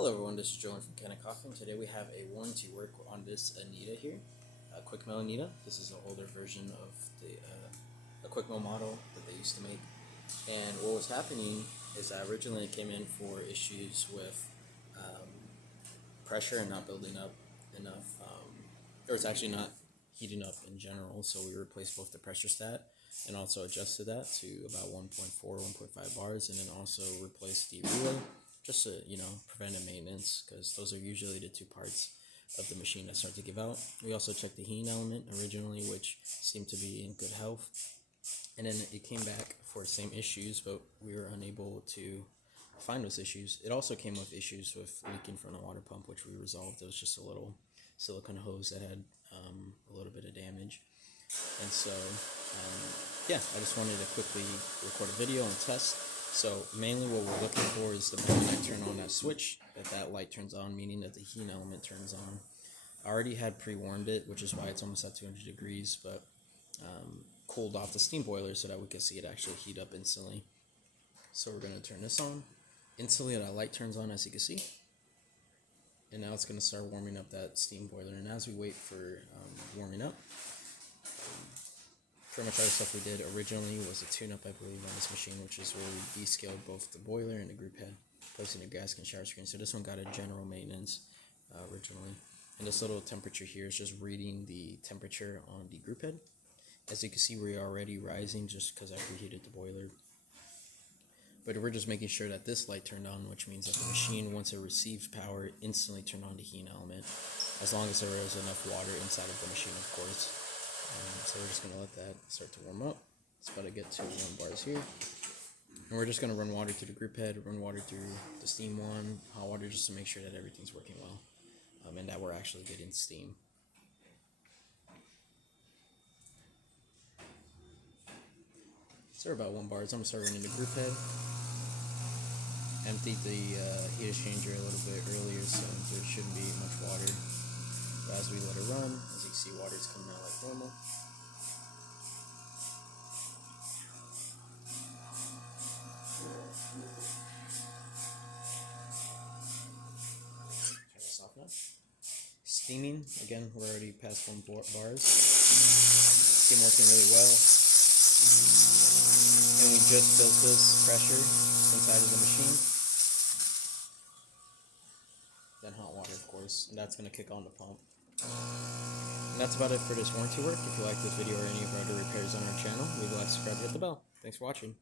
Hello everyone, this is Joan from Kanen. Today we have a warranty work on this Anita here, a quick mill Anita. This is an older version of the quick mill model that they used to make. And what was happening is that originally it came in for issues with pressure and not building up enough, or it's actually not heating up in general. So we replaced both the pressure stat and also adjusted that to about 1.4, 1.5 bars, and then also replaced the relay just to, preventive maintenance, because those are usually the two parts of the machine that start to give out. We also checked the heating element originally, which seemed to be in good health, and then it came back for the same issues, but we were unable to find those issues. It also came with issues with leaking from the water pump, which we resolved. It was just a little silicone hose that had a little bit of damage. And so, I just wanted to quickly record a video and test. So mainly what we're looking for is the moment I turn on that switch, that light turns on, meaning that the heat element turns on. I already had pre-warmed it, which is why it's almost at 200 degrees, but cooled off the steam boiler so that we can see it actually heat up instantly. So we're going to turn this on. Instantly that light turns on, as you can see. And now it's going to start warming up that steam boiler. And as we wait for warming up, pretty much all the stuff we did originally was a tune-up, I believe, on this machine, which is where we descaled both the boiler and the group head, placing a gasket and shower screen. So this one got a general maintenance originally. And this little temperature here is just reading the temperature on the group head. As you can see, we're already rising just because I preheated the boiler. But we're just making sure that this light turned on, which means that the machine, once it receives power, instantly turned on the heat element, as long as there is enough water inside of the machine, of course. So we're just going to let that start to warm up. It's about to get to 1 bars here. And we're just going to run water through the group head, run water through the steam one, hot water, just to make sure that everything's working well, and that we're actually getting steam. So we're about 1 bars. I'm going to start running the group head. Emptied the heat exchanger a little bit earlier, so there shouldn't be much water. But as we let it run, as you can see, water is coming out like normal. Turn this off now. Steaming, again, we're already past 1 bars. Steam working really well. And we just built this pressure inside of the machine. Then hot water, of course, and that's going to kick on the pump. And that's about it for this warranty work. If you like this video or any of our other repairs on our channel, leave a like, subscribe, hit the bell. Thanks for watching.